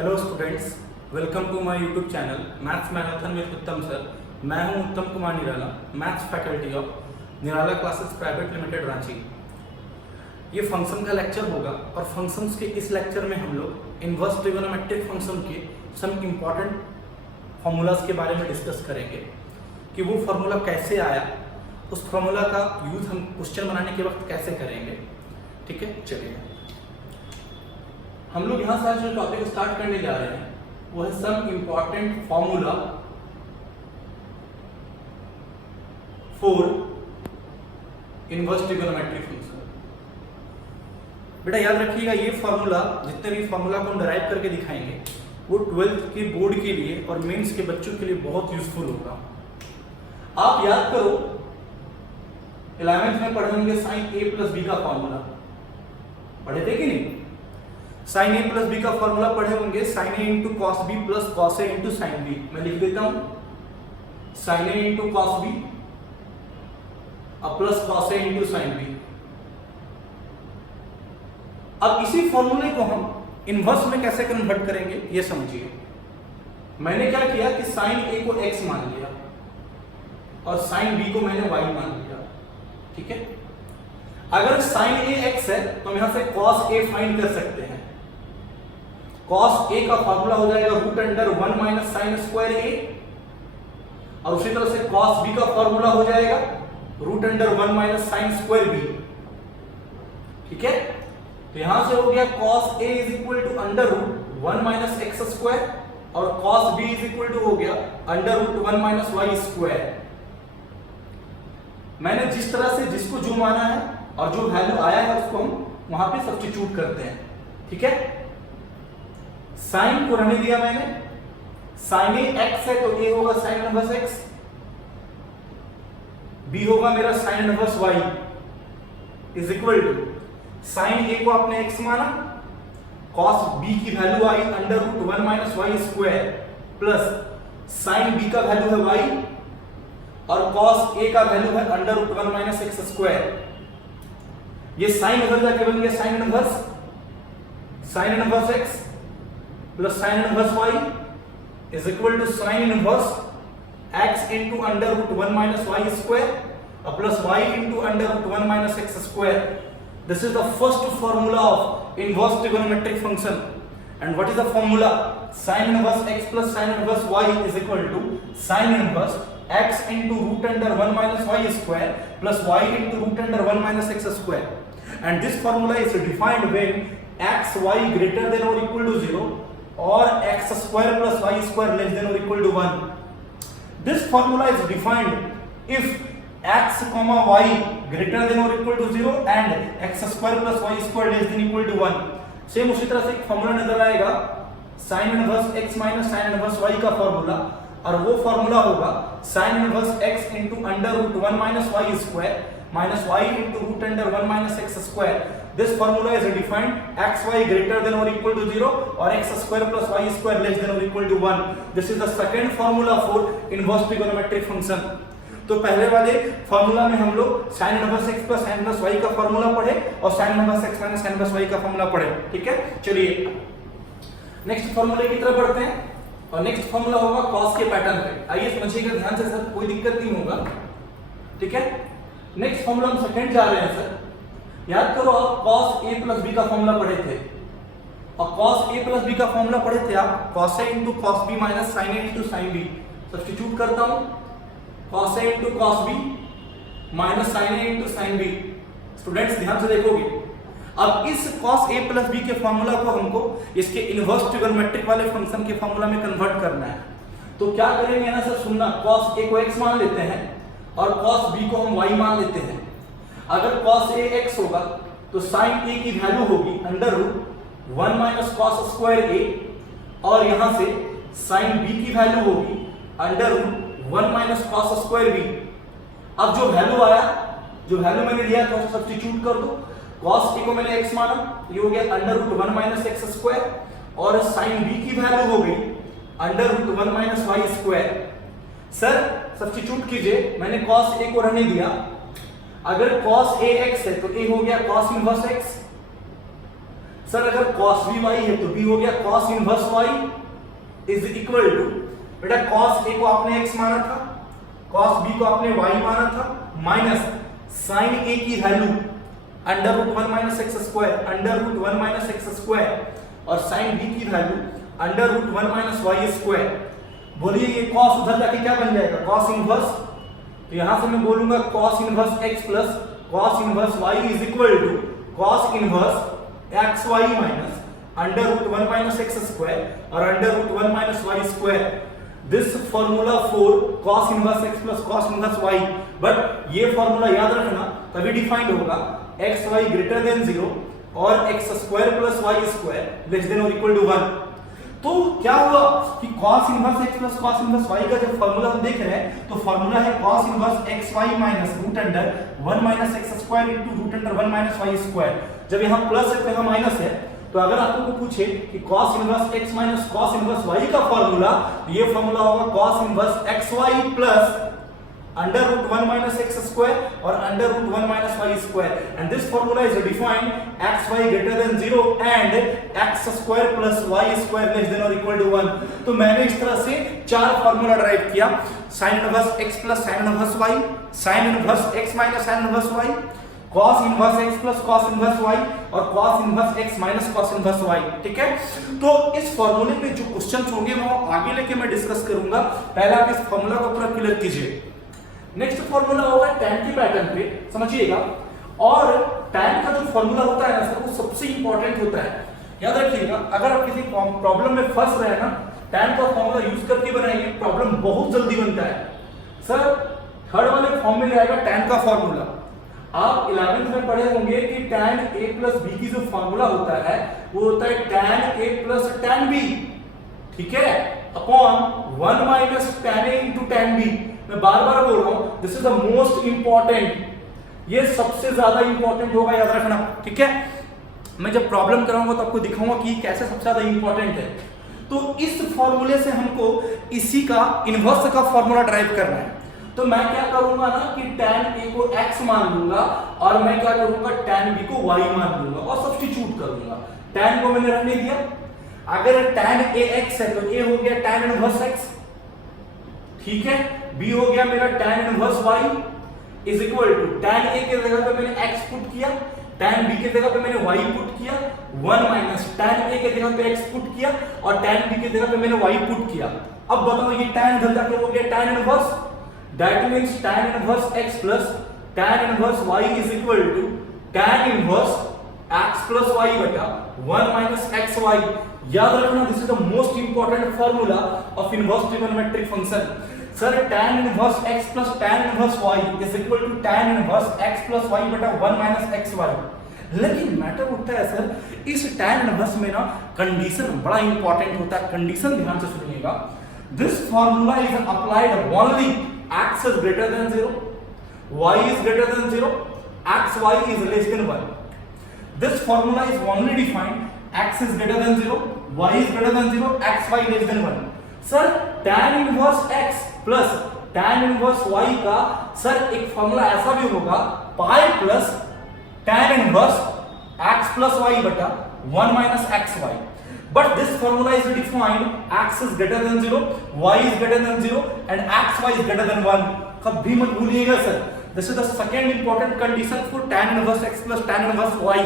Hello students, welcome to my YouTube channel maths marathon with Uttam sir. मैं हूं Uttam Kumar Nirala, maths faculty of Nirala classes private limited Ranchi. ये function का lecture होगा और functions के इस लेक्चर में हम लोग इनवर्स ट्रिगोनोमेट्रिक फंक्शन के सम इम्पॉर्टेंट फार्मूलाज के बारे में डिस्कस करेंगे कि वो फार्मूला कैसे आया, उस फार्मूला का यूज हम क्वेश्चन बनाने के वक्त कैसे करेंगे। ठीक है, चलिए हम लोग यहाँ से आज जो टॉपिक स्टार्ट करने जा रहे हैं वो है some important formula for inverse trigonometric function. बेटा याद रखिएगा, ये फॉर्मूला जितने भी फॉर्मूला को हम डराइव करके दिखाएंगे वो 12th के बोर्ड के लिए और मेंस के बच्चों के लिए बहुत यूजफुल होगा। आप याद करो 11th में पढ़े होंगे साइन a प्लस बी का फॉर्मूला, पढ़े थे कि नहीं? साइन a प्लस बी का फॉर्मूला पढ़े होंगे, sine a into cos B plus cos a into sine B. मैं लिख देता हूं sine a into cos B और plus cos a into sine B. अब इसी फॉर्मूले को हम इनवर्स में कैसे कन्वर्ट करेंगे ये समझिए। मैंने क्या किया कि साइन a को x मान लिया और साइन b को मैंने y मान लिया। ठीक है, अगर साइन a x है तो हम यहां से cos a फाइंड कर सकते हैं। cos a का फॉर्मूला हो जाएगा root under 1 minus sine square a, और उसी तरह से cos b का फॉर्मूला हो जाएगा root under 1 minus sine square b। ठीक है, तो यहां से हो गया cos a is equal to under root 1 minus x square और cos b is equal to हो गया under root 1 minus Y square. मैंने जिस तरह से जिसको जो माना है और जो वैल्यू आया है उसको हम वहां पे सब्स्टिट्यूट करते हैं। ठीक है, साइन को रहने दिया मैंने, साइन ए एक्स है तो ए होगा साइन इनवर्स एक्स, बी होगा मेरा sine inverse Y is equal to sine A को आपने एक्स माना, कॉस बी की वैल्यू आई under root 1 minus Y square plus sine B का वैल्यू है वाई और कॉस ए का वैल्यू है under root 1 minus x square. ये साइन उधर जाके बन गया sine inverse X plus sine inverse Y is equal to sine inverse X into under root 1 minus Y square और plus Y into under root 1 minus x square. This is the first formula of inverse trigonometric function. And what is the formula? Sine inverse X plus sine inverse Y is equal to sine inverse x into root under 1 minus y square plus y into root under 1 minus x square. And this formula is defined when x, y greater than or equal to 0 or x square plus y square less than or equal to 1. This formula is defined if x comma y greater than or equal to 0 and x square plus y square less than or equal to 1. Same उसी तरह से एक formula नजर आएगा sin inverse x minus sin inverse y का formula, और वो formula होगा sin inverse x into under root 1 minus Y square minus Y into root under 1 minus x square. This formula is defined x y greater than और equal to 0 और x square plus y square less than और equal to 1। This is the second formula for inverse trigonometric function. तो पहले वाले formula में हम लोग sin inverse x plus sin inverse y का फॉर्मूला पढ़े और sin inverse x minus sin inverse y का फॉर्मूला पढ़े। ठीक है, चलिए नेक्स्ट फॉर्मूले की तरफ बढ़ते हैं और नेक्स्ट फॉर्मूला होगा cos के पैटर्न पे। आइए समझिएगा ध्यान से सर, कोई दिक्कत नहीं होगा। ठीक है, नेक्स्ट फॉर्मूला हम सेकंड जा रहे हैं सर। याद करो आप cos a प्लस b का फॉर्मूला पढ़े थे और cos a प्लस b का फॉर्मूला पढ़े थे आप cos a into cos b minus sin a into sin b। Substitute करता हूं cos a into cos b minus sin a into sin b। Students ध्यान से देखोगे, अब इस cos a प्लस b के फॉर्मूला को हमको इसके इनवर्स ट्रिगोनोमेट्रिक वाले फंक्शन के फॉर्मूला में कन्वर्ट करना है। तो क्या करेंगे ना सर, सुनना, cos a को x मान लेते हैं और cos b को हम y मान लेते हैं। अगर cos a x होगा तो sin a की वैल्यू होगी under root 1 minus cos square a और यहां से sin b की वैल्यू होगी under root 1 minus cos square b। अब जो वैल्यू आया, जो वैल्यू मैंने लिया था उसको सब्स्टिट्यूट कर दो। cos a को मैंने x माना, ये हो गया under root 1 minus x square और sin b की वैल्यू हो गई under root 1 minus Y square. Sir substitute कीजिए, मैंने cos a को रहने दिया, अगर cos a x है तो a हो गया cos इनवर्स x, सर अगर cos भी y है तो b हो गया cos inverse y is equal to, बेटा cos a को आपने x माना था, cos b को आपने y माना था, माइनस sin a की value under root 1 minus x square, under root 1 minus x square, और sin b की value under root 1 minus Y square. बोलिए ये cos उधर जाके क्या बन जाएगा, cos इनवर्स, तो यहां से मैं बोलूंगा cos inverse x plus cos inverse y is equal to cos inverse X Y minus under root 1 minus x square और under root 1 minus Y square. This formula for cos inverse x plus cos inverse y, but ये formula याद रखना तभी defined होगा x y greater than 0 और X square plus Y square less than और equal to 1। तो क्या हुआ कि cos inverse x plus cos inverse y का जब फॉर्मूला हम देख रहे हैं तो फॉर्मूला है cos inverse xy minus root under 1 minus x square into root under 1 minus y square. जब यहां प्लस है तो यहां माइनस है, तो अगर आपको को पूछे कि cos inverse x minus cos inverse y का फॉर्मूला, तो ये फॉर्मूला होगा cos inverse xy plus under root 1 minus x square और under root 1 minus Y square, and this formula is defined x y greater than 0 and x square plus Y square less than और equal to 1। तो मैंने इस तरह से चार formula derive किया, sin inverse x plus sin inverse y, sin inverse x minus sin inverse y, cos inverse x plus cos inverse y और cos inverse x minus cos inverse y। ठीक है, तो इस फॉर्मूले पे जो क्वेश्चंस होंगे वो आगे लेके मैं डिस्कस करूंगा। पहले आप इस फॉर्मूला को पूरा क्लियर कीजिए। नेक्स्ट फॉर्मूला होगा tan की पैटर्न पे, समझिएगा। और tan का जो फॉर्मूला होता है ना सर, वो सबसे इंपॉर्टेंट होता है, याद रखिएगा। अगर आप किसी प्रॉब्लम में फंस रहे हैं ना, tan का फॉर्मूला यूज करके बनाएंगे, प्रॉब्लम बहुत जल्दी बनता है। सर थर्ड वाले फॉर्म में आएगा tan का फॉर्मूला। आप 11th में पढ़े होंगे कि tan a प्लस b की जो फॉर्मूला होता है वो होता है tan a plus tan b, ठीक है, upon 1 minus tan a into tan b। मैं बार बार बोल रहा हूं, this is the most important, ये सबसे ज्यादा इंपॉर्टेंट होगा, याद रखना। ठीक है, मैं जब प्रॉब्लम कराऊंगा तो आपको दिखाऊंगा कि कैसे सबसे ज्यादा इंपॉर्टेंट है। तो इस फॉर्मूले से हमको इसी का इनवर्स का फॉर्मूला ड्राइव करना है। तो मैं क्या करूंगा ना कि tan a को x मान लूंगा और मैं क्या करूंगा tan b को y मान लूंगा और सब्स्टिट्यूट कर दूंगा। tan को मैंने रहने दिया, अगर tan a x है तो a हो गया tan इनवर्स x, ठीक है, b हो गया मेरा tan inverse y is equal to tan a के जगह पे मैंने x पुट किया, tan b के जगह पे मैंने y पुट किया, 1 माइनस tan a के जगह पे x पुट किया और tan b के जगह पे मैंने y पुट किया। अब बताओ ये tan इधर जाके हो गया tan inverse, that means tan inverse x plus tan inverse y is equal to tan inverse x plus y बटा 1 माइनस xy। याद रखना, this is the most important formula of inverse trigonometric function. Sir tan inverse x plus tan inverse y is equal to tan inverse x plus y बटा 1 minus xy। लेकिन matter उठता है sir, इस tan inverse में ना condition बड़ा important होता है। कंडीशन ध्यान से सुनिएगा, this formula is applied only x is greater than 0, y is greater than 0, xy is less than 1। This formula is only defined x is greater than 0, y is greater than 0, xy less than 1। Sir tan inverse x plus tan inverse y का sir एक formula ऐसा भी होगा pi plus tan inverse x plus y बटा 1 minus xy। But this formula is defined x is greater than 0, y is greater than 0 and xy is greater than 1। कभी मत भूलिएगा sir, this is the second important condition for tan inverse x plus tan inverse y।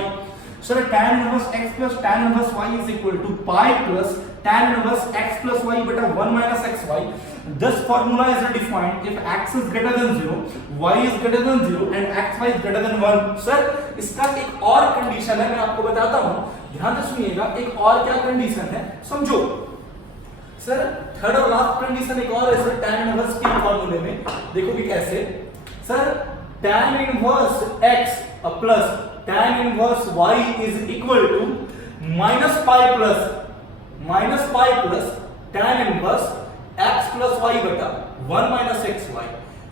So tan inverse x plus tan inverse y is equal to pi plus tan inverse x plus y beta 1 minus xy. This formula is defined if x is greater than 0, y is greater than 0 and xy is greater than 1. Sir, इसका एक और condition है, मैं आपको बताता हूँ, ध्यान से सुनिएगा। एक और क्या कंडीशन है समझो सर। थर्ड और लास्ट कंडीशन एक और है सर tan इनवर्स के फॉर्मूले में, देखो कि कैसे। Sir tan inverse x plus tan inverse y is equal to minus pi plus tan inverse x plus y बटा 1 minus xy।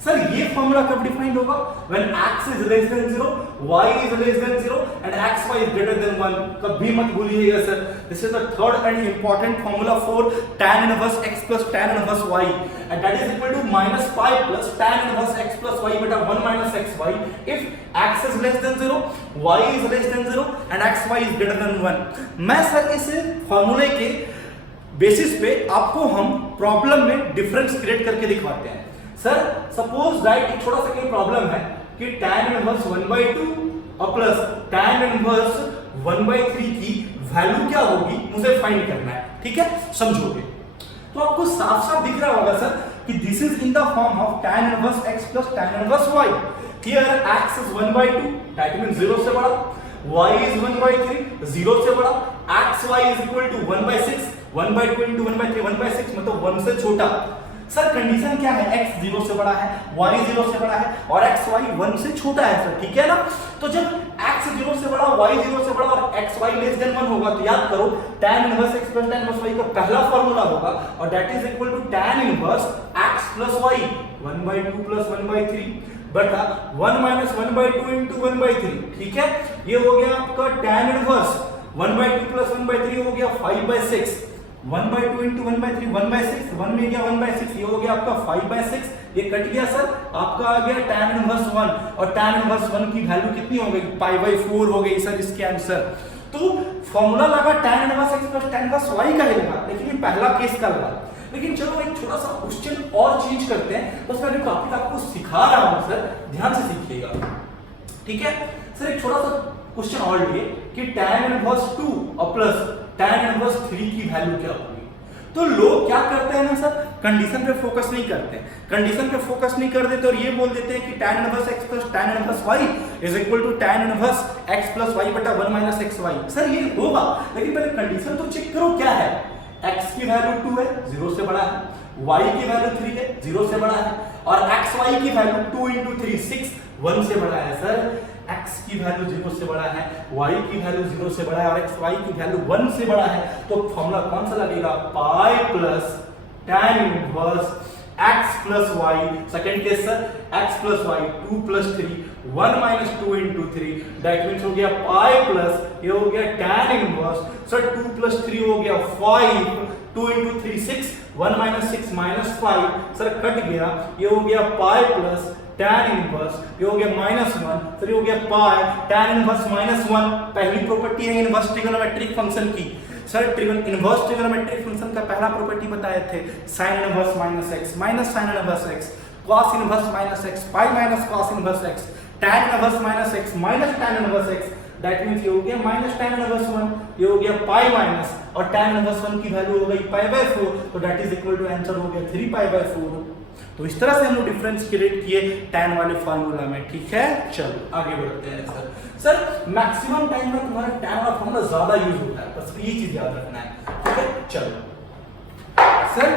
सर ये फॉर्मूला कब डिफाइंड होगा? when x is less than 0, y is less than 0 and xy xy is greater than 1, कभी मत भूलिएगा sir. This is the third and important formula for tan inverse x plus tan inverse y, and that is equal to minus pi plus tan inverse x plus y beta 1 minus xy if x is less than 0, y is less than 0 and xy is greater than 1. मैं sir इस फॉर्मूले के basis पे आपको हम problem में difference create करके दिखवाते हैं. सर सपोज दैट एक छोटा सा प्रॉब्लम है कि tan इनवर्स 1/2 और प्लस tan इनवर्स 1/3 की वैल्यू क्या होगी मुझे फाइंड करना है. ठीक है, समझोगे तो आपको साफ साफ दिख रहा होगा सर कि this is in the form of tan inverse x plus tan inverse y. Here x is 1/2 that means 0 से बड़ा, y इज 1/3 0 से बड़ा, xy is equal to 1/6, 1/2 into 1/3 1/6 मतलब 1 से छोटा. सर कंडीशन क्या है, x 0 से बड़ा है, y 0 से बड़ा है और xy 1 से छोटा है सर. ठीक है ना, तो जब x 0 से बड़ा, y 0 से बड़ा और xy लेस देन 1 होगा तो याद करो tan inverse x plus tan inverse y का पहला फार्मूला होगा और that is equal to tan inverse x plus y 1/2 plus 1/3 बटा 1 माइनस 1/2 into 1/3. ठीक है, ये हो गया आपका tan इनवर्स 1/2 प्लस 1/3 हो गया 5/6, 1/2 into 1/3 1/6, 1 में गया 1/6, ये हो गया आपका 5/6. ये कट गया सर, आपका आ गया tan इनवर्स 1 और tan इनवर्स 1 की वैल्यू कितनी हो गई, π/4 हो गई सर इसके आंसर. तो फॉर्मूला लगा tan inverse x plus tan inverse y का ही लगा, लेकिन ये पहला केस का लगा. लेकिन चलो एक छोटा सा क्वेश्चन और चेंज करते हैं, बस मैं टॉपिक आपको सिखा रहा हूं सर, ध्यान से सीखिएगा. ठीक है सर, एक छोटा सा क्वेश्चन और लिए कि tan इनवर्स 2 और प्लस tan इनवर्स 3 की वैल्यू क्या होगी. तो लोग क्या करते हैं ना सर, कंडीशन पे फोकस नहीं करते, कंडीशन पे फोकस नहीं कर देते और ये बोल देते हैं कि tan inverse x plus tan inverse y is equal to tan inverse x plus y बटा 1 माइनस xy. सर ये होगा, लेकिन पहले कंडीशन तो चेक करो क्या है. x की वैल्यू 2 है, 0 से बड़ा है, y की वैल्यू 3 है, 0 से बड़ा है और xy की वैल्यू 2 into 3 6 1 से बड़ा है. सर x की वैल्यू 0 से बड़ा है, y की वैल्यू 0 से बड़ा है और xy की वैल्यू 1 से बड़ा है, तो फॉर्मूला कौन सा लगेगा, pi plus tan inverse x plus y. Second case sir x plus y 2 plus 3 1 minus 2 into 3 that means हो गया पाई प्लस ये हो गया tan इनवर्स सर 2 प्लस 3 हो गया 5 2 into 3 6 1 minus 6 minus 5 sir cut गया, ये हो गया पाई प्लस tan इनवर्स ये हो गया -1 सर ये हो गया पाई tan इनवर्स -1. पहली प्रॉपर्टी है इनवर्स ट्रिगोनोमेट्रिक फंक्शन की. सर इनवर्स ट्रिगोनोमेट्रिक फंक्शन का पहला प्रॉपर्टी बताए थे sin inverse -x minus sin inverse x, cos inverse -x pi minus cos inverse x, tan inverse -x minus tan inverse x that means ये हो गया minus tan inverse 1, ये हो गया पाई माइनस और tan इनवर्स 1 की value हो गई π/4, तो that is equal to answer हो गया 3π/4. तो इस तरह से हम लोग डिफरेंस क्रिएट किए tan वाले फार्मूला में. ठीक है, चलो आगे बढ़ते हैं सर. सर मैक्सिमम टाइम में तुम्हारा tan वाला फार्मूला ज्यादा यूज होता है, बस ये चीज याद रखना है. ठीक है, चलो सर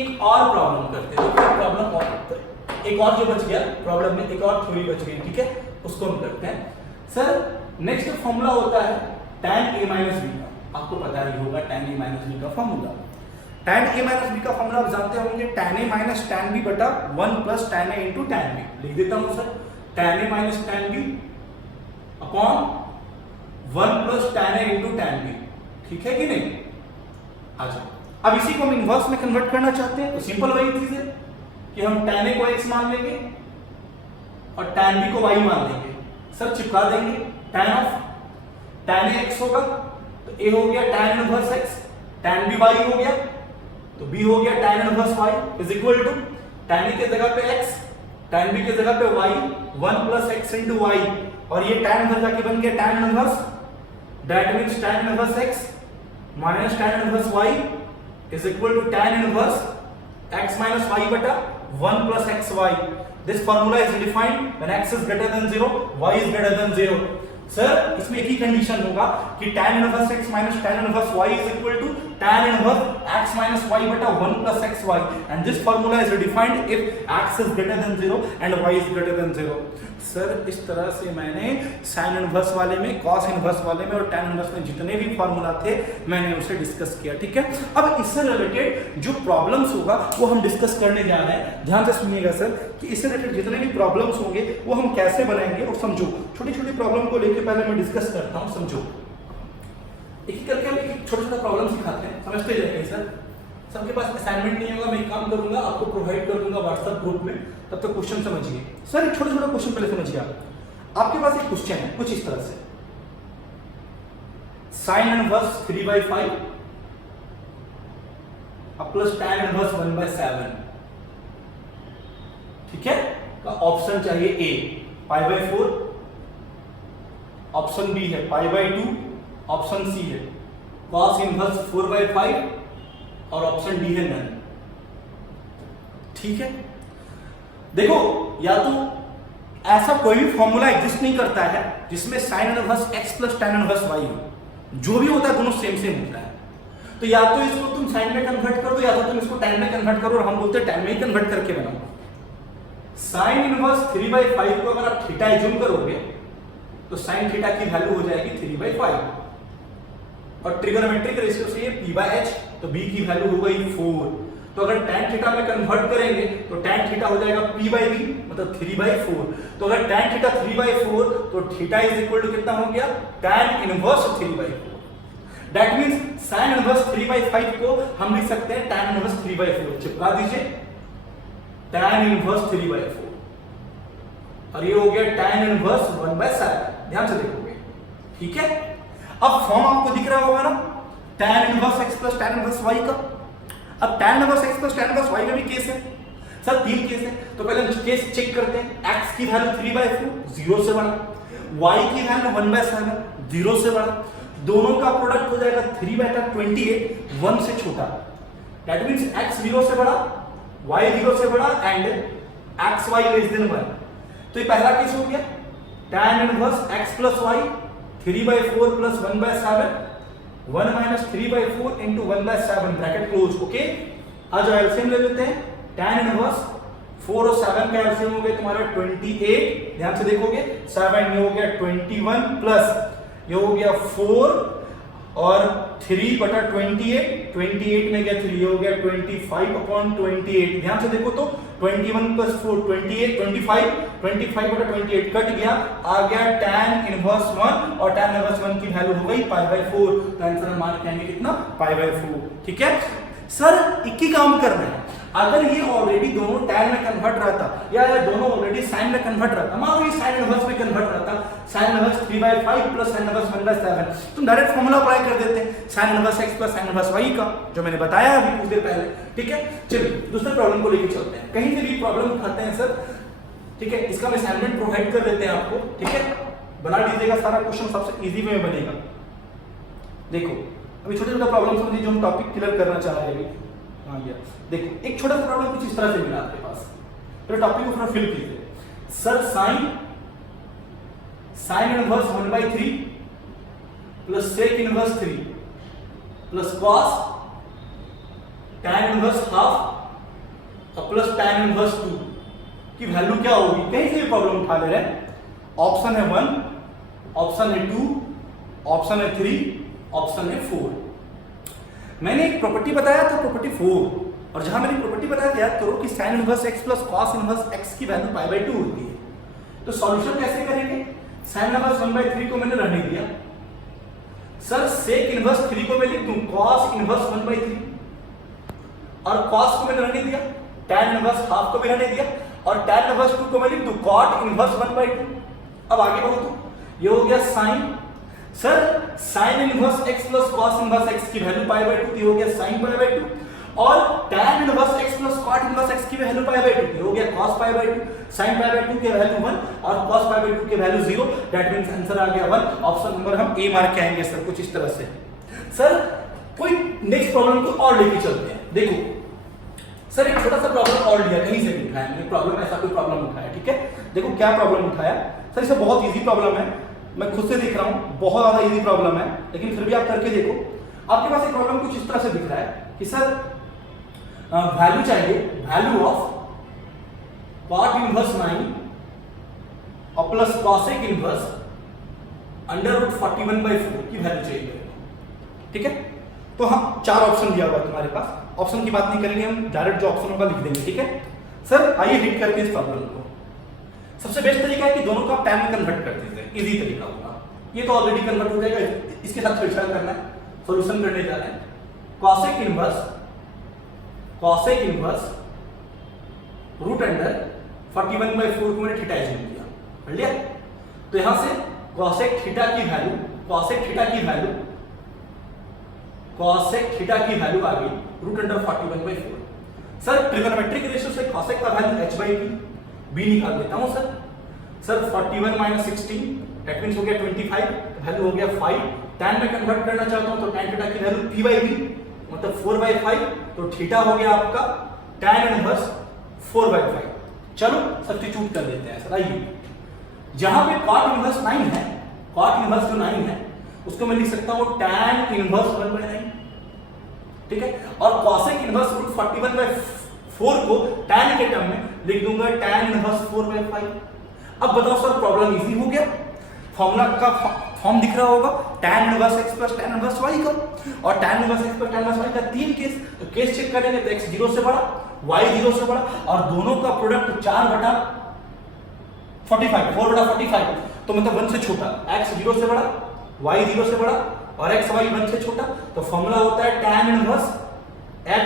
एक और प्रॉब्लम करते हैं. तो प्रॉब्लम और एक और जो बच गया प्रॉब्लम में, एक और थ्योरी बच गई. ठीक है, उसको हम करते हैं. सर नेक्स्ट फार्मूला होता है tan a माइनस b का. आपको पता ही होगा tan a माइनस b का formula. tan a minus b का फार्मूला आप जानते होंगे tan a minus tan b बटा 1 plus tan a into tan b. लिख देता हूं sir, tan a minus tan b upon 1 plus tan a into tan b. ठीक है कि नहीं. अच्छा, अब इसी को हम इनवर्स में कन्वर्ट करना चाहते हैं तो सिंपल वही चीज है कि हम tan a को x मान लेंगे और tan b को y मान लेंगे. सर चिपका देंगे, tan a x होगा तो a हो गया tan inverse x, tan b y हो गया तो b हो गया tan inverse y is equal to tan a के जगह पे x, tan b के जगह पे y 1 plus x into y और ये tan इनवर्स जाके बन गया tan inverse that means tan inverse x minus tan inverse y is equal to tan inverse x minus y बटा 1 plus xy. This formula is defined when x is greater than 0 y is greater than 0. Sir इसमें एक ही condition होगा कि tan inverse x minus tan inverse y is equal to tan inverse x minus y बटा 1 plus xy, and this formula is defined if x is greater than 0 and y is greater than 0. Sir इस तरह से मैंने sine inverse वाले में, cos inverse वाले में और टैन इनवर्स में जितने भी फॉर्मूला थे मैंने उसे डिस्कस किया, ठीक है। अब इससे रिलेटेड जो प्रॉब्लम्स होगा वो हम डिस्कस करने जा रहे हैं। ध्यान से सुनिएगा सर कि इससे रिलेटेड जितने भी प्रॉब्लम्स होंगे वो हम कैसे बनाएंगे और समझो। छोटी छोटी प्रॉब्लम को लेकर पहले मैं डिस्कस करता हूँ, समझो। एक ही करके हम एक छोटा छोटा प्रॉब्लम सिखाते हैं, समझते जाएंगे सर। सबके पास असाइनमेंट नहीं होगा, मैं एक काम करूंगा आपको प्रोवाइड कर दूंगा व्हाट्सएप ग्रुप में, तब तक क्वेश्चन समझिए। सर एक छोटा छोटा क्वेश्चन पहले समझिए आप। आपके पास एक क्वेश्चन है कुछ इस तरह से, sine inverse 3/5 plus tan inverse 1/7, ठीक है। तो ऑप्शन चाहिए ए π/4, ऑप्शन बी है π/2, ऑप्शन सी है cos इनवर्स 4/5 और ऑप्शन डी है नन, ठीक है। देखो या तो ऐसा कोई भी फॉर्मूला एग्जिस्ट नहीं करता है जिसमें sign inverse x plus tan inverse y हो, जो भी होता है दोनों सेम सेम होता है। तो या तो इसको तुम साइन में कन्वर्ट कर दो या तो तुम इसको टैन में कन्वर्ट करो, और हम बोलते हैं टैन में ही कन्वर्ट करके बनाओ। साइन इनवर्स 3/5 को अगर आप थीटा एज्यूम करोगे तो साइन थीटा की वैल्यू हो जाएगी 3/5, और ट्रिगोनोमेट्रिक रेशियो से ये p/h, तो b की वैल्यू हो गई 4। तो अगर tan थीटा में कन्वर्ट करेंगे तो tan थीटा हो जाएगा p/b, मतलब 3/4। तो अगर tan थीटा 3/4 तो थीटा इज इक्वल टू कितना हो गया, tan inverse 3/4। That means sin inverse 3/5 को हम लिख सकते हैं tan इनवर्स 3/4, चिपका दीजिए tan इनवर्स 3/4, और ये हो गया tan इनवर्स 1/7। ध्यान से देखोगे, ठीक है। अब फॉर्म आपको दिख रहा होगा ना tan inverse x plus tan inverse y का। अब tan inverse x plus tan inverse y में भी केस है सर, 3 केस है। तो पहले हम केस चेक करते हैं। x की वैल्यू 3/4 0 से बड़ा, y की वैल्यू 1/7 0 से बड़ा, दोनों का प्रोडक्ट हो जाएगा 3/28 1 से छोटा। दैट मींस x 0 से बड़ा, y 0 से बड़ा एंड xy लेस देन 1। तो ये पहला केस हो गया, tan inverse x plus y 3/4 plus 1/7, 1 minus 3/4 into 1/7 bracket close, okay. आज एलसीएम ले लेते हैं। tan इनवर्स 4 और 7 का एलसीएम हो गया तुम्हारा 28, ध्यान से देखोगे 7 ये हो गया 21 प्लस ये हो गया 4 और 3/28, 28 में गया 3 ये हो गया 25/28। ध्यान से देखो तो 21 प्लस 4 28, 25/28 कट गया, आ गया tan इनवर्स 1, और tan इनवर्स 1 की वैल्यू हो गई π/4। तो आंसर हम मान लेंगे कितना, π/4, ठीक है। सर एक ही काम करना है, अगर ये ऑलरेडी दोनों tan में कन्वर्ट रहता या दोनों ऑलरेडी sin में कन्वर्ट रहता, मान लो ये sin इनवर्स में कन्वर्ट रहता, sin inverse 3/5 plus sin inverse 1/7, तुम डायरेक्ट फॉर्मूला अप्लाई कर देते हैं sin inverse x plus sin inverse y का, जो मैंने बताया अभी कुछ देर पहले, ठीक है। चलिए दूसरे प्रॉब्लम को लेके चलते हैं। कहीं से भी प्रॉब्लम उठाते हैं सर, ठीक है। इसका हम असाइनमेंट प्रोवाइड कर देते हैं आपको, ठीक है। बना लीजिएगा, सारा क्वेश्चन सबसे इजी वे में बनेगा। देखो अभी छोटा छोटा प्रॉब्लम समझिए जो हम टॉपिक क्लियर करना चाह रहे हैं अभी। हाँ यार देखो एक छोटा सा प्रॉब्लम कुछ इस तरह से मिला आपके पास, तो टॉपिक को थोड़ा फिल कीजिए। Sir sine inverse 1/3 plus sec inverse 3 plus cos tan inverse half और प्लस tan इनवर्स 2 की वैल्यू क्या होगी। कहीं से भी प्रॉब्लम उठा ले रहे हैं। ऑप्शन है 1, ऑप्शन है 2, ऑप्शन है 3, ऑप्शन है 4। मैंने एक प्रॉपर्टी बताया था, प्रॉपर्टी 4, और जहां मैंने प्रॉपर्टी बताया याद करो कि sin inverse x plus cos inverse x की वैल्यू π/2 होती है। तो सॉल्यूशन कैसे करेंगे, sin इनवर्स 1/3 को मैंने रहने दिया, सर sec इनवर्स 3 को मैं लिख दूं cos इनवर्स 1/3, और cos को मैंने रहने दिया, tan इनवर्स हाफ को भी रहने दिया, और tan इनवर्स 2 को मैं लिख दूं cot इनवर्स 1/2। अब आगे बढ़ो तो ये हो गया sin, sir sin inverse x plus cos inverse x की वैल्यू π/2 थी, हो गया sin π/2, और tan inverse x plus cot inverse x की वैल्यू π/2 थी, हो गया cos π/2, sin π/2 की वैल्यू 1 और cos π/2 की वैल्यू 0। दैट मींस आंसर आ गया 1। ऑप्शन नंबर हम ए मार्क के आएंगे सर, कुछ इस तरह से। सर कोई नेक्स्ट प्रॉब्लम को और लेके चलते हैं। देखो सर एक छोटा सा प्रॉब्लम और लिया, कहीं से भी उठाया मैंने प्रॉब्लम, ऐसा कोई प्रॉब्लम उठाया, ठीक है। देखो क्या प्रॉब्लम उठाया सर, इसे बहुत इजी प्रॉब्लम है, मैं खुद से देख रहा हूं बहुत ज्यादा इजी प्रॉब्लम है, लेकिन फिर भी आप करके देखो। आपके पास एक प्रॉब्लम कुछ इस तरह से दिख रहा है कि सर वैल्यू चाहिए, वैल्यू ऑफ cot इनवर्स 9 और plus cosec inverse under root 41/4 की वैल्यू चाहिए। ठीक है, तो हाँ 4 ऑप्शन दिया हुआ है तुम्हारे पास, ऑप्शन की बात नहीं करेंगे हम, डायरेक्ट जो ऑप्शन होगा लिख देंगे। ठीक है सर, आइए रीड करके इस प्रॉब्लम को। सबसे बेस्ट तरीका है कि दोनों का टाइम में कन्वर्ट कर दीजिए, इजी तरीका होगा। ये तो ऑलरेडी कन्वर्ट हो जाएगा, इसके साथ छेड़छाड़ करना है, सॉल्यूशन करने जा रहे हैं। कॉसेक इनवर्स रूट अंडर 41/4 को मैंने थीटा एज्यूम किया, पढ़ लिया। तो यहां से कॉसेक थीटा की वैल्यू आ गई root under 41/4। Sir trigonometric ratio से कॉसेक का वैल्यू h/b निकाल देता हूं सर 41 - 16 दैट मींस हो गया 25, वैल्यू हो गया 5। tan में कन्वर्ट करना चाहता हूं तो tan थीटा की वैल्यू p/b मतलब 4/5, तो थीटा हो गया आपका tan इनवर्स 4/5। चलो सब्स्टिट्यूट कर देते हैं सर। आइए, जहां पे cot इनवर्स 9 है, cot इनवर्स जो 9 है उसको मैं लिख सकता हूं tan इनवर्स 1/9। ठीक है, और cosec इनवर्स रूट 41/4 को tan के टर्म में लिख दूंगा tan इनवर्स 4/5। अब बताओ सर, प्रॉब्लम इजी हो गया। फॉर्मूला का फॉर्म दिख रहा होगा, tan inverse x plus tan inverse y का, और tan inverse x plus tan inverse y का 3 केस। तो केस चेक करेंगे तो x 0 से बड़ा, y 0 से बड़ा, और दोनों का प्रोडक्ट 4/45, 4/45, तो मतलब 1 से छोटा, x 0 से बड़ा, y 0 से बड़ा, और x y 1 से छोटा। तो फॉर्मूला होता है tan inverse x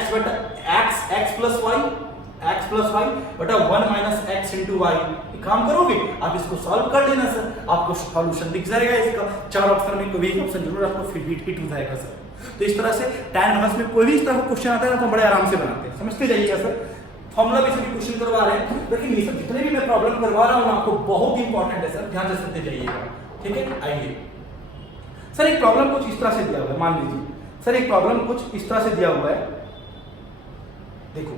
plus y बटा 1 माइनस x इंटू वाई। काम करोगे आप, इसको सॉल्व कर लेना सर, आपको सॉल्यूशन दिख जाएगा इसका। 4 ऑप्शन में कोई एक ऑप्शन जरूर आपको फिर हिट हो जाएगा सर। तो इस तरह से tan इनवर्स में कोई भी इस तरह का क्वेश्चन आता है ना तो बड़े आराम से बनाते हैं, समझते जाइएगा सर। फॉर्मूला भी सभी क्वेश्चन करवा रहे हैं, लेकिन ये सब जितने भी मैं प्रॉब्लम करवा रहा हूं आपको बहुत इंपॉर्टेंट है सर, ध्यान से सुनते जाइएगा। ठीक है, आइए सर, एक प्रॉब्लम कुछ इस तरह से दिया हुआ है, मान लीजिए सर एक प्रॉब्लम कुछ इस तरह से दिया हुआ है। देखो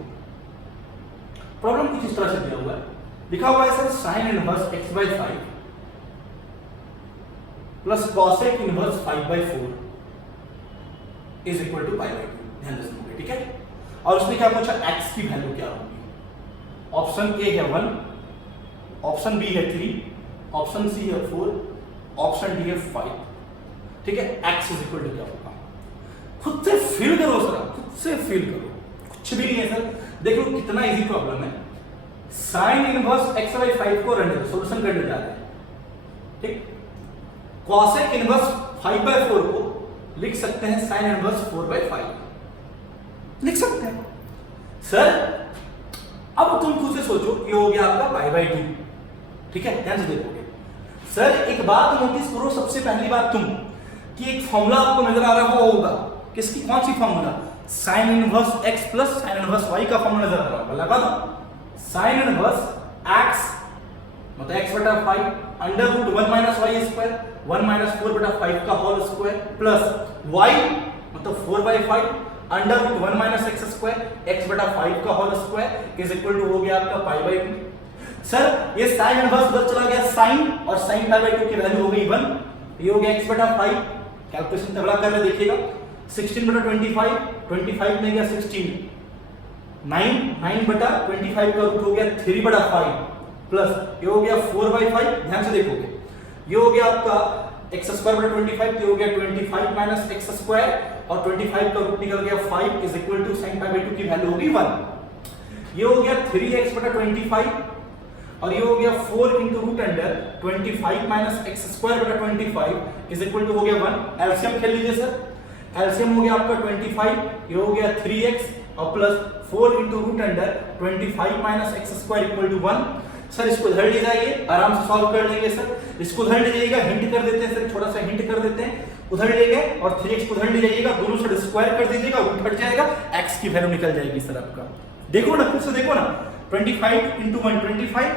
प्रॉब्लम कुछ इस तरह से दिया हुआ है, लिखा हुआ है sir sin inverse x/5 plus cosec inverse 5/4 is equal to π/2। ध्यान से सुनोगे, ठीक है। और उसने क्या पूछा, x की वैल्यू क्या होगी। ऑप्शन ए है 1, ऑप्शन बी है 3, ऑप्शन सी है 4, ऑप्शन डी है 5। ठीक है, x इज इक्वल टू क्या होगा, खुद से फील करो सर, खुद से फील करो, कुछ भी नहीं है सर। देखो कितना इजी प्रॉब्लम है। sin इनवर्स x/5 को सॉल्यूशन करने जा रहे हैं। ठीक, cosec इनवर्स 5/4 को लिख सकते हैं sin इनवर्स 4/5, लिख सकते हैं सर। अब तुम खुद से सोचो, ये हो गया आपका π/2। ठीक है, ध्यान से देखोगे सर। एक बात नोटिस करो, सबसे पहली बात तुम कि एक फॉर्मूला आपको नजर आ रहा होगा, किसकी, कौन सी formula, sin inverse x plus sin inverse y का फॉर्मूला नजर आ रहा होगा, लगा दो। sin इनवर्स x मतलब x/5 under root 1 minus y square, 1 minus 4/5 का होल स्क्वायर, प्लस y मतलब 4/5 under root 1 minus x square, x/5 का whole square is equal to हो गया आपका π/2। सर ये sin इनवर्स उधर चला गया sin, और sin π/2 की वैल्यू हो गई 1, ये हो गया x/5। कैलकुलेशन तगड़ा कर रहे देखिएगा, 16/25, 25 में गया 16, 9/25 का रूट हो गया 3/5, प्लस ये हो गया 4/5। ध्यान से देखोगे, ये हो गया आपका x²/25, ये हो गया 25 माइनस x स्क्वायर, और 25 का रूट निकल गया 5 इज इक्वल टू sin π/2 की वैल्यू होगी 1। ये हो गया 3x/25, और ये हो गया 4 into root under 25 minus x²/25 is equal to हो गया 1। एलसीएम खेल लीजिए सर, एलसीएम हो गया आपका 25, ये हो गया 3x, और plus 4 into root under 25 minus x² equal to 1। सर इसको इधर ले जाइए, आराम से सॉल्व कर लेंगे सर। इसको उधर ले जाइएगा, हिंट कर देते हैं सर, थोड़ा सा हिंट कर देते हैं। उधर ले गए और 3x को उधर ले जाइएगा, दोनों साइड स्क्वायर कर दीजिएगा, रूट हट जाएगा, x की वैल्यू निकल जाएगी सर आपका। देखो ना, फिर से देखो ना, 25 इंटू 1 25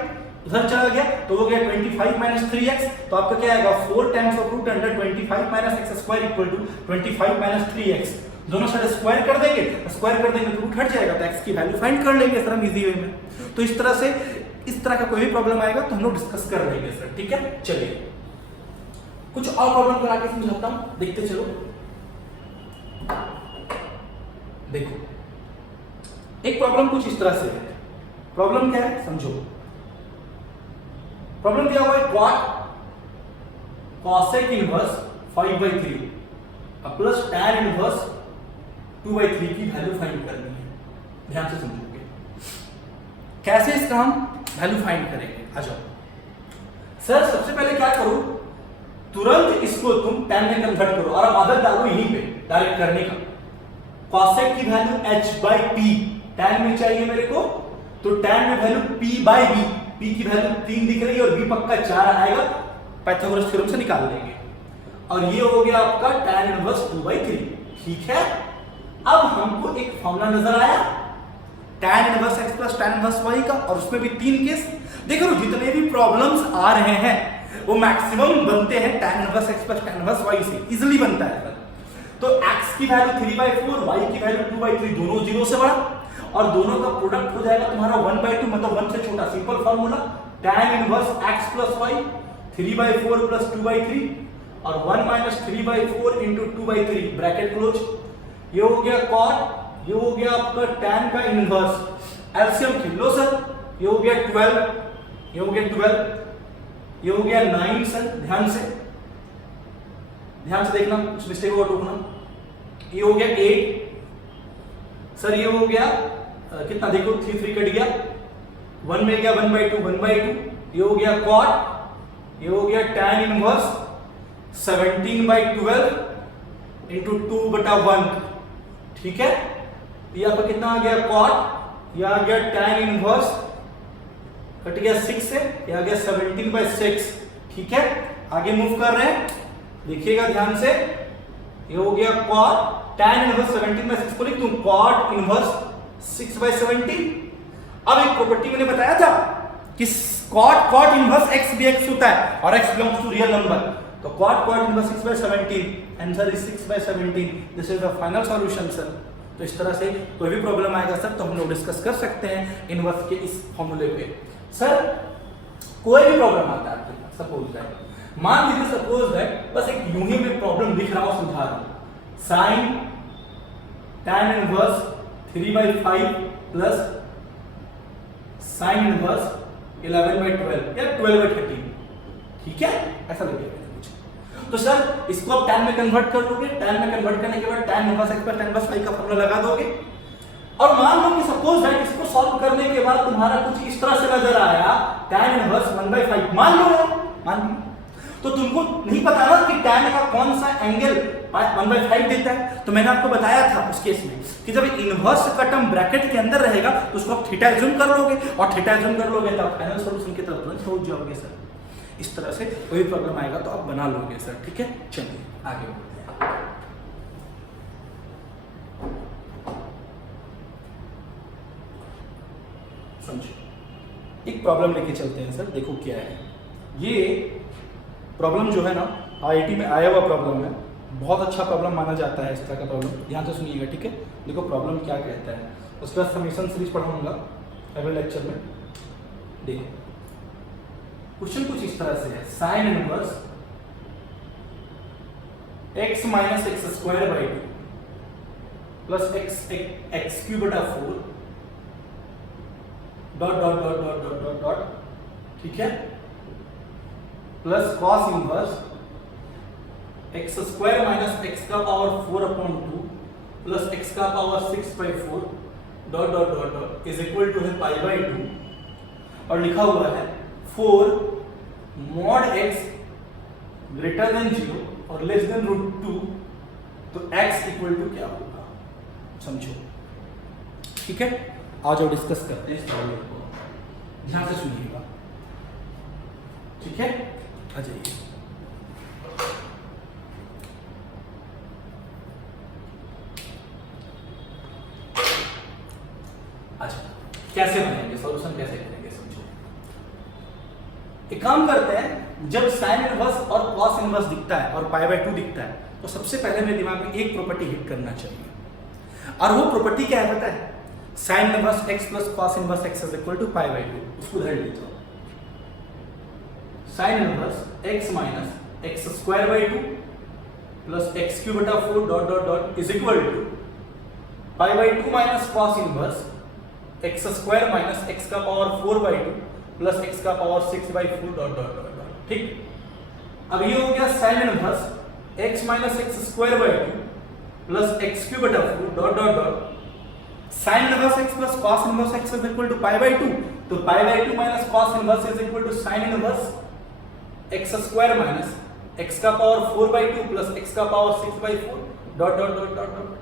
उधर चला गया तो हो गया 25 माइनस 3x, तो आपका क्या आएगा 4 times of root under 25 minus x² equal to 25 minus 3x। दोनों साइड स्क्वायर कर देंगे, स्क्वायर कर देंगे तो रूट हट जाएगा, तो x की वैल्यू फाइंड कर लेंगे सर हम इजी वे में। तो इस तरह से, इस तरह का कोई भी प्रॉब्लम आएगा तो हम लोग डिस्कस कर लेंगे सर। ठीक है, चलिए कुछ और प्रॉब्लम करा के समझाता हूं, देखते चलो। देखो एक प्रॉब्लम कुछ इस तरह से है। प्रॉब्लम क्या है समझो। प्रॉब्लम क्या हुआ है, cot cosec inverse 5/3 plus tan inverse 2/3 की वैल्यू फाइंड करनी है। ध्यान से समझोगे कैसे इसका हम वैल्यू फाइंड करेंगे। आ जाओ सर, सबसे पहले क्या करो, तुरंत इसको तुम tan में कन्वर्ट करो और अब आदत डालो यहीं पे डायरेक्ट करने का। cosec की वैल्यू h/p, tan में चाहिए मेरे को, तो tan में वैल्यू p/b, p की वैल्यू 3 दिख रही है और b पक्का 4 आएगा, पाइथागोरस थ्योरम से निकाल लेंगे। और ये हो गया आपका tan इनवर्स 2/3। ठीक है, अब हमको एक फॉर्मूला नजर आया tan inverse x plus tan inverse y का, और उसमें भी 3 केस। देखो जितने भी प्रॉब्लम्स आ रहे हैं वो मैक्सिमम बनते हैं tan inverse x plus tan inverse y से, इजीली बनता है। तो x की वैल्यू 3/4, y की वैल्यू 2/3, दोनों 0 से बड़ा, और दोनों का प्रोडक्ट हो जाएगा तुम्हारा 1/2, मतलब 1 से छोटा। Simple formula, tan inverse x plus y 3/4 plus 2/3 और 1 माइनस 3/4 इंटू 2/3 ब्रैकेट क्लोज। ये हो गया cot, ये हो गया आपका tan का इनवर्स, एलसीएम खींच लो सर, ये हो गया 12, ये हो गया 12, ये हो गया 9 सर। ध्यान से देखना, कुछ मिस्टेक हो टूटना। ये हो गया 8 सर, ये हो गया कितना, देखो 3 कट गया, 1 में गया 1/2, 1/2। ये हो गया cot, ये हो गया tan इनवर्स 17/12 इंटू 2/1। ठीक है, ये आपका कितना आ गया cot, ये आ गया tan इनवर्स, कट गया 6 से, ये आ गया 17/6। ठीक है, आगे मूव कर रहे हैं, देखिएगा ध्यान से। ये हो गया cot, tan इनवर्स 17/6 को लिख दूं, cot इनवर्स 6/17। अब एक प्रॉपर्टी मैंने बताया था कि cot इनवर्स x dx होता है और x belongs to real number, तो cot inverse 6/17, answer is 6/17। This is the final solution sir. तो इस तरह से कोई भी प्रॉब्लम आएगा सर तो हम लोग डिस्कस कर सकते हैं इनवर्स के इस फॉर्मूले पे। सर कोई भी प्रॉब्लम आता है आपके पास, सपोज दैट, मान लीजिए सपोज दैट बस एक यूं ही में प्रॉब्लम लिख रहा हूं, समझा रहा हूं, sin tan inverse 3/5 plus sin inverse 11/12 या 12/13। ठीक है, ऐसा लगेगा कुछ। तो सर इसको आप tan में कन्वर्ट कर दोगे, tan में कन्वर्ट करने के बाद tan inverse x plus tan inverse y का फॉर्मूला लगा दोगे, और मान लो कि सपोज दैट इसको सॉल्व करने के बाद तुम्हारा कुछ इस तरह से नजर आया tan इनवर्स 1/5, मान लो, तो तुमको नहीं पता ना कि tan का कौन सा एंगल 1/5 देता है। तो मैंने आपको बताया था उस केस में कि जब इनवर्स का टर्म ब्रैकेट के अंदर रहेगा तो उसको आप थीटा एज्यूम कर लोगे, और थीटा एज्यूम कर लोगे तो आप फाइनल सॉल्यूशन की तरफ तुरंत पहुंच जाओगे सर। इस तरह से कोई प्रॉब्लम आएगा तो आप बना लोगे सर। ठीक है, चलिए आगे बढ़ते हैं। समझो एक प्रॉब्लम लेके चलते हैं सर, देखो क्या है ये प्रॉब्लम। जो है ना आईआईटी में आया हुआ प्रॉब्लम है, बहुत अच्छा प्रॉब्लम माना जाता है इस तरह का प्रॉब्लम। ध्यान से सुनिएगा, ठीक है। देखो प्रॉब्लम क्या कहता है, उसके बाद समीशन सीरीज पढ़ाऊंगा अगले लेक्चर में। देखो क्वेश्चन कुछ इस तरह से है, sine inverse x minus x square by 2 plus x cube बटा 4 dot dot dot dot dot dot dot, ठीक है, plus cos inverse x square minus x का पावर 4/2 प्लस एक्स का power 6/4 dot dot dot dot is equal to है π/2, और लिखा हुआ है 4 mod x ग्रेटर देन 0 और लेस देन √2, तो x इक्वल टू क्या होगा, समझो। ठीक है, आज जो डिस्कस करते हैं इस प्रॉब्लम को, ध्यान से सुनिएगा, ठीक है। आ जाइए, अच्छा कैसे बनेंगे, सॉल्यूशन कैसे करेंगे, समझो। एक काम करते हैं, जब साइन इनवर्स और कॉस इनवर्स दिखता है और π/2 दिखता है तो सबसे पहले मेरे दिमाग में एक प्रॉपर्टी हिट करना चाहिए, और वो प्रॉपर्टी क्या है पता है, sine inverse x plus cos inverse x is equal to π/2। उसको धर लीजिए, sine inverse x minus x square by 2 plus x cube बटा 4 dot dot dot is equal to π/2 minus cos inverse x square minus x का power 4/2 plus x का power 6/4 dot dot dot. ठीक, अब ये हो गया sine inverse x minus x square by 2 plus x cube बटा 4 dot dot dot sine inverse x plus cos inverse x is equal to pi by 2, तो pi by 2 minus cos inverse is equal to sine inverse x square minus x का power 4/2 plus x का power 6/4 dot dot dot dot dot.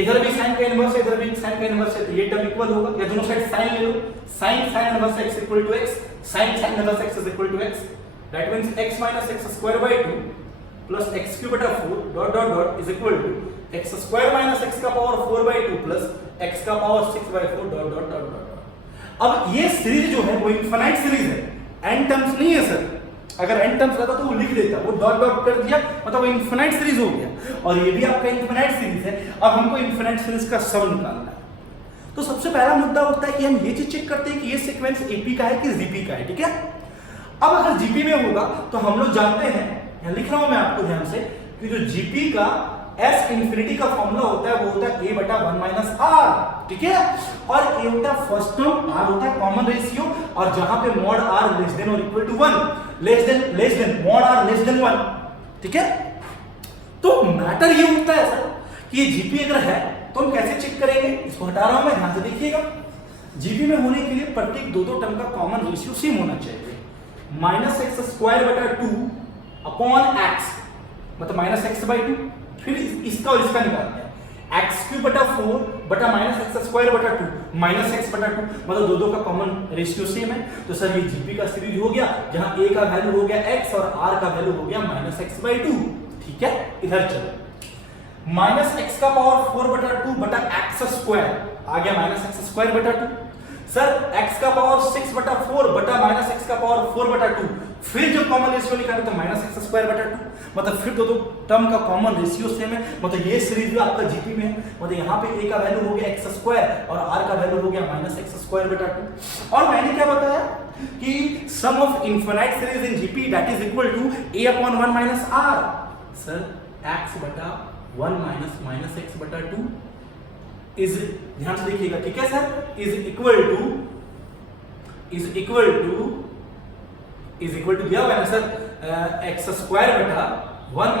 इधर भी sign का inverse है, इधर भी sign का इनवर्स है, तो ये टर्म इक्वल होगा, या दोनों साइड साइन ले लो, sine sine inverse x equal to x, sine sine inverse x is equal to x, that means x minus x square by 2 plus x cube बटा 4 dot dot dot is equal to x square minus x का power 4/2 plus x का power 6/4 dot dot dot dot. अब ये series जो है वो infinite series है, n terms नहीं है सर। अगर n टर्म्स रहता तो वो लिख देता, वो डॉट डॉट कर दिया, मतलब वो इनफिनिट सीरीज हो गया, और ये भी आपका इनफिनिट सीरीज है। अब हमको इनफिनिट सीरीज का सम निकालना है, तो सबसे पहला मुद्दा होता है कि हम ये चीज चेक करते हैं कि ये सीक्वेंस एपी का है कि जीपी का है। ठीक है, अब अगर जीपी में होगा तो हम लोग जानते हैं, यहां लिख रहा हूं मैं आपको ध्यान से, कि जो जीपी का एस इंफिनिटी का फॉर्मूला होता है वो होता है a बटा 1 माइनस आर। ठीक है, और a होता है फर्स्ट टर्म, r होता है कॉमन रेशियो, और जहां पे मॉड r लेस देन और equal to 1, less than mod r less than 1। ठीक है, तो मैटर ये होता है सर कि ये जीपी अगर है तो हम कैसे चेक करेंगे, इसको हटा रहा हूं मैं, ध्यान से देखिएगा। जीपी में होने के लिए प्रत्येक दो टर्म का कॉमन रेशियो सेम होना चाहिए, माइनस एक्स स्क्वायर बटा 2 अपॉन एक्स, मतलब माइनस एक्स बाई 2, फिर इसका और इसका निकालते हैं, एक्स क्यूब बटा 4 बटा माइनस एक्स स्क्वायर बटा 2 माइनस एक्स बटा 2, मतलब दो का कॉमन रेशियो सेम है। तो सर ये जीपी का सीरीज हो गया, जहां a का वैल्यू हो गया x और r का वैल्यू हो गया माइनस एक्स बाई 2। ठीक है, इधर चलो, माइनस एक्स का पावर 4 बटा 2 बटा एक्स स्क्वायर आ गया माइनस एक्स स्क्वायर बटा 2। सर x का पावर 6 बटा 4 बटा माइनस एक्स का पावर 4 बटा 2, फिर जो कॉमन रेशियो निकाले तो माइनस एक्स स्क्वायर बटा 2, मतलब फिर दो टर्म का कॉमन रेशियो सेम है, मतलब ये सीरीज भी आपका जीपी में है। मतलब यहाँ पे a का वैल्यू हो गया एक्स स्क्वायर और r का वैल्यू हो गया माइनस एक्स स्क्वायर बटा 2। और मैंने क्या बताया कि sum of infinite series in GP that is equal to a upon 1 minus r। Sir x बटा 1 माइनस एक्स बटा 2 इज, ध्यान से देखिएगा, ठीक है सर, इज इक्वल टू दिया हुआ है ना सर, एक्स स्क्वायर बटा 1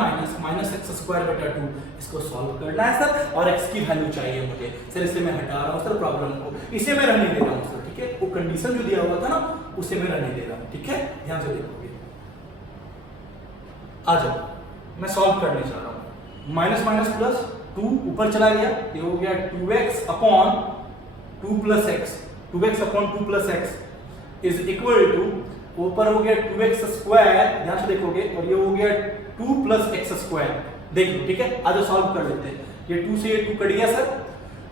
माइनस एक्स स्क्वायर बटा 2। इसको सॉल्व करना है सर, और x की वैल्यू चाहिए मुझे। सर इसे मैं हटा रहा हूं सर प्रॉब्लम को, इसे मैं रहने दे रहा हूं सर। ठीक है, वो कंडीशन जो दिया हुआ था ना उसे मैं रहने दे रहा हूं। ठीक है, ध्यान से देखोगे, आ जाओ, मैं सॉल्व करने जा रहा हूं। माइनस माइनस प्लस 2 ऊपर चला गया, ये हो गया 2x upon 2 plus x, 2x upon 2 plus x is equal to, ऊपर हो गया 2x स्क्वायर, ध्यान से देखोगे, और ये हो गया 2 प्लस एक्स स्क्वायर। देखो, ठीक है, आज सॉल्व कर लेते हैं। ये 2 से ये 2 कट गया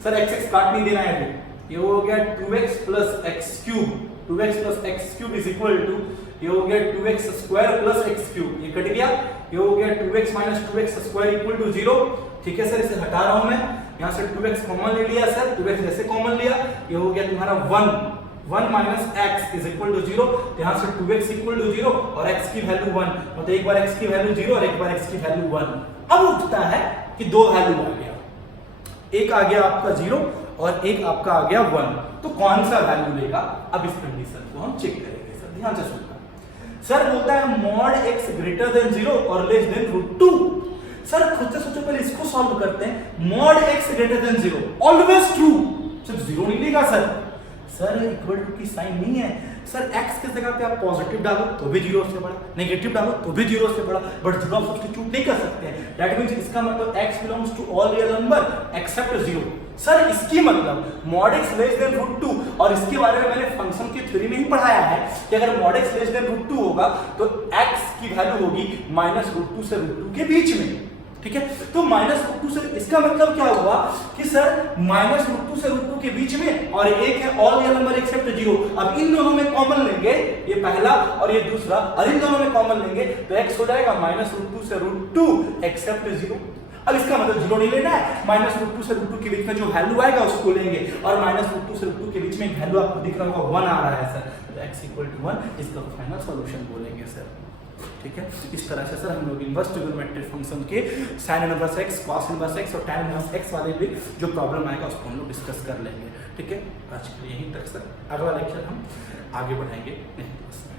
सर x काट नहीं देना है। ये हो गया 2x plus x cube, 2x plus x cube is equal to, ये हो गया 2x square plus x cube, ये कट गया, ये हो गया 2x minus 2x square equal to 0। ठीक है सर, इसे हटा रहा हूं मैं, यहां से 2x कॉमन ले लिया सर, 2x जैसे कॉमन लिया, ये हो गया तुम्हारा 1 minus x is equal to 0, यहां से 2x इक्वल टू 0 और x की वैल्यू 1, मतलब एक बार x की वैल्यू 0 और एक बार x की वैल्यू 1। अब उठता है कि दो वैल्यू आ गया, एक आ गया आपका 0 और एक आपका आ गया 1, तो कौन सा वैल्यू लेगा? अब इस कंडीशन को हम चेक करेंगे सर, ध्यान से सुनना। सर बोलता है मॉड x ग्रेटर देन 0 और लेस देन √2। सर खुद से सोचो, पहले इसको सॉल्व करते हैं। Mod x greater than 0 always true, सिर्फ 0 नहीं लेगा सर। सर इक्वल टू की साइन नहीं है सर, x की जगह पे आप पॉजिटिव डालो तो भी 0 से बड़ा, नेगेटिव डालो तो भी 0 से बड़ा, बट 0 सब्स्टिट्यूट नहीं कर सकते हैं। दैट मींस इसका मतलब x belongs to all real number except 0। Sir इसकी मतलब मॉड x लेस देन √2, और इसके बारे में मैंने फंक्शन की थ्योरी में ही पढ़ाया है कि अगर मॉड x लेस देन √2 होगा तो x की वैल्यू होगी माइनस √2 से √2 के बीच में। ठीक है, तो माइनस √2 से, इसका मतलब क्या हुआ कि सर माइनस √2 से √2 के बीच में, और एक है ऑल रियल नंबर एक्सेप्ट 0। अब इन दोनों में कॉमन लेंगे, ये पहला और ये दूसरा, और इन दोनों में कॉमन लेंगे तो x हो जाएगा माइनस √2 से √2 एक्सेप्ट 0। अब इसका मतलब 0 नहीं लेना है, माइनस √2 से √2 के बीच में जो वैल्यू आएगा उसको लेंगे, और माइनस √2 से √2 के बीच में वैल्यू आपको दिख रहा होगा 1 आ रहा है सर, तो x इक्वल टू 1 इसका फाइनल सॉल्यूशन बोलेंगे सर। ठीक है। इस तरह से सर हम लोग इन्वर्स ट्रिग्नोमेट्रिक फंक्शन के sign inverse x, cos inverse x और tan इनवर्स एक्स वाले भी जो प्रॉब्लम आएगा उसको हम लोग डिस्कस कर लेंगे, ठीक है। आज के लिए यहीं तक सर, अगला लेक्चर हम आगे बढ़ाएंगे नेक्स्ट क्लास में।